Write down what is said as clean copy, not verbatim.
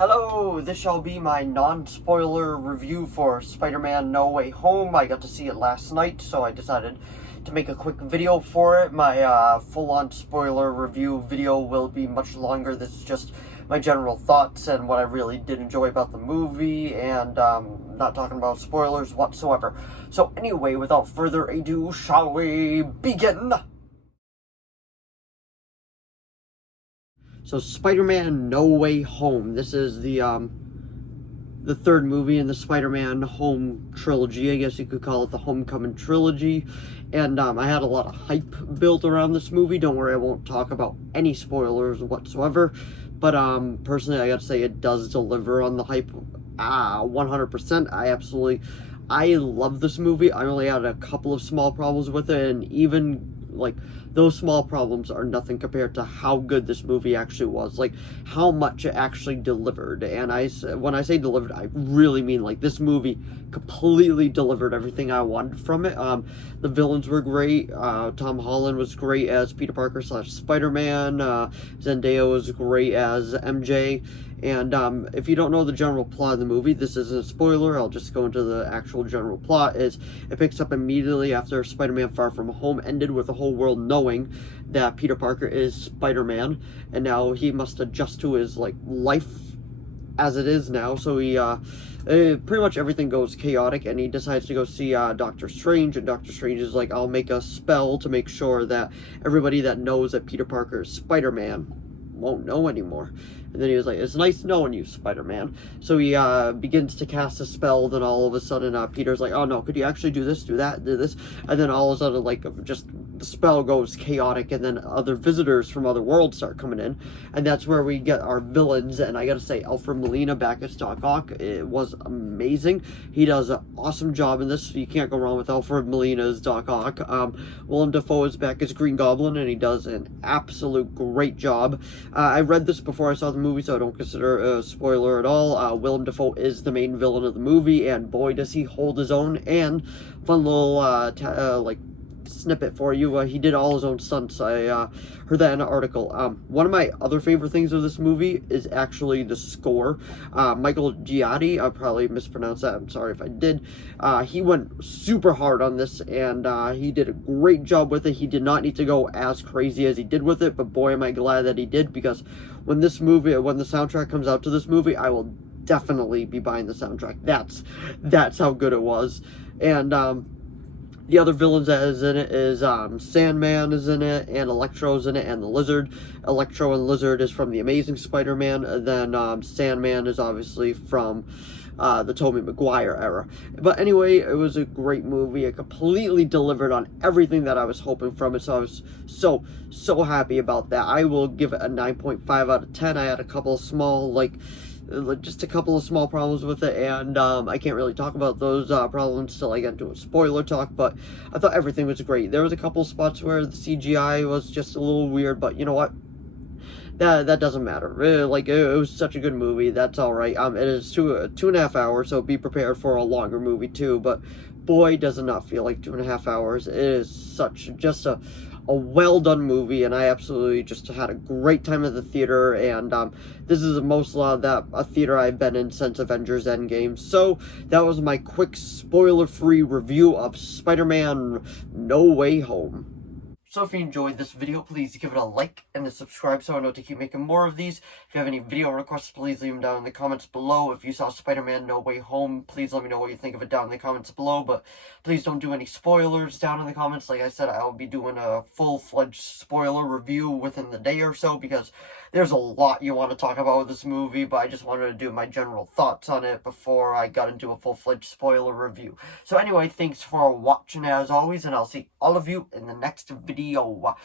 Hello, this shall be my non-spoiler review for Spider-Man No Way Home. I got to see it last night, so I decided to make a quick video for it. My full-on spoiler review video will be much longer. This is just my general thoughts and what I really did enjoy about the movie, and not talking about spoilers whatsoever. So anyway, without further ado, shall we begin? So Spider-Man No Way Home. This is the third movie in the Spider-Man Home trilogy. I guess you could call it the Homecoming trilogy. And I had a lot of hype built around this movie. Don't worry, I won't talk about any spoilers whatsoever. But personally, I gotta say it does deliver on the hype 100%. I love this movie. I only had a couple of small problems with it, and even like those small problems are nothing compared to how good this movie actually was, like how much it actually delivered. And when I say delivered, I really mean like this movie completely delivered everything I wanted from it. The villains were great. Tom Holland was great as Peter Parker / Spider-Man. Zendaya was great as MJ. And if you don't know the general plot of the movie, this isn't a spoiler, I'll just go into the actual general plot. It picks up immediately after Spider-Man Far From Home ended, with the whole world knowing that Peter Parker is Spider-Man, and now he must adjust to his life as it is now. So he pretty much everything goes chaotic, and he decides to go see Doctor Strange, and Doctor Strange is like, I'll make a spell to make sure that everybody that knows that Peter Parker is Spider-Man won't know anymore. And then he was like, it's nice knowing you, Spider-Man. So he begins to cast a spell. Then all of a sudden Peter's like, oh no, could you actually do this, do that, do this? And then all of a sudden, just the spell goes chaotic, and then other visitors from other worlds start coming in, and that's where we get our villains. And I gotta say, Alfred Molina back as Doc Ock, it was amazing. He does an awesome job in this. You can't go wrong with Alfred Molina as Doc Ock. Willem Dafoe is back as Green Goblin, and he does an absolute great job. I read this before I saw the movie, so I don't consider it a spoiler at all. Willem Dafoe is the main villain of the movie, and boy does he hold his own. And fun little snippet for you, he did all his own stunts. I heard that in an article. One of my other favorite things of this movie is actually the score. Michael Giatti, I probably mispronounced that, I'm sorry if I did. He went super hard on this, and he did a great job with it. He did not need to go as crazy as he did with it, but boy am I glad that he did, because when the soundtrack comes out to this movie, I will definitely be buying the soundtrack. That's how good it was. And the other villains that is in it is Sandman is in it, and Electro's in it, and the Lizard. Electro and Lizard is from The Amazing Spider-Man, and then Sandman is obviously from the Tobey Maguire era. But anyway, it was a great movie. It completely delivered on everything that I was hoping from it, so I was so happy about that. I will give it a 9.5 out of 10. I had a couple of small, just a couple of small problems with it, and I can't really talk about those problems till I get into a spoiler talk, but I thought everything was great. There was a couple of spots where the CGI was just a little weird, but you know what? That doesn't matter. It was such a good movie. That's all right. It is 2.5 hours, so be prepared for a longer movie too. But boy, does it not feel like 2.5 hours. It is just a well done movie, and I absolutely just had a great time at the theater. And this is the most a theater I've been in since Avengers Endgame. So that was my quick spoiler-free review of Spider-Man No Way Home. So if you enjoyed this video, please give it a like and a subscribe so I know to keep making more of these. If you have any video requests, please leave them down in the comments below. If you saw Spider-Man No Way Home, please let me know what you think of it down in the comments below. But please don't do any spoilers down in the comments. Like I said, I'll be doing a full-fledged spoiler review within the day or so, because there's a lot you want to talk about with this movie, but I just wanted to do my general thoughts on it before I got into a full-fledged spoiler review. So anyway, thanks for watching as always, and I'll see all of you in the next video. Bye!